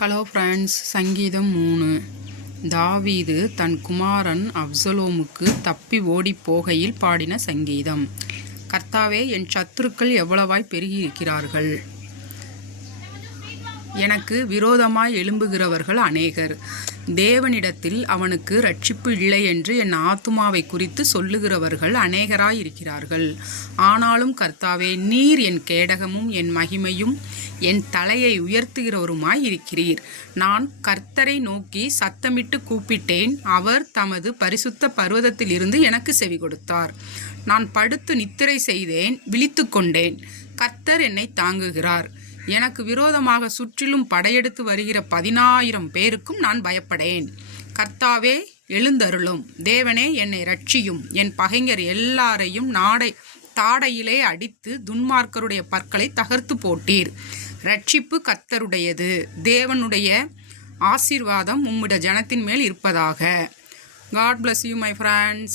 Hello friends, சங்கீதம் 3. தாவீது தன் குமாரன் அப்சலோமுக்கு தப்பி ஓடிப் போகையில் பாடின சங்கீதம். கர்த்தாவே, என் சத்துருக்கள் எவ்வளவாய் பெருகியிருக்கிறார்கள்! எனக்கு விரோதமாய் எழும்புகிறவர்கள் அநேகர். தேவனிடத்தில் அவனுக்கு இரட்சிப்பு இல்லை என்று என் ஆத்துமாவை குறித்து சொல்லுகிறவர்கள் அநேகராயிருக்கிறார்கள். ஆனாலும் கர்த்தாவே, நீர் என் கேடகமும் என் மகிமையும் என் தலையை உயர்த்துகிறவருமாய் இருக்கிறீர். நான் கர்த்தரை நோக்கி சத்தமிட்டு கூப்பிட்டேன். அவர் தமது பரிசுத்த பர்வதத்திலிருந்து எனக்கு செவி கொடுத்தார். நான் படுத்து நித்திரை செய்தேன், விழித்து கொண்டேன். கர்த்தர் என்னை தாங்குகிறார். எனக்கு விரோதமாக சுற்றிலும் படையெடுத்து வருகிற 10,000 பேருக்கும் நான் பயப்படேன். கர்த்தாவே, எழுந்தருளும். தேவனே, என்னை இரட்சியும். என் பகைஞர் எல்லாரையும் தாடையிலே அடித்து துன்மார்க்கருடைய பற்களை தகர்த்து போட்டீர். இரட்சிப்பு கர்த்தருடையது. தேவனுடைய ஆசீர்வாதம் உம்முடைய ஜனத்தின் மேல் இருப்பதாக. God bless you, my friends.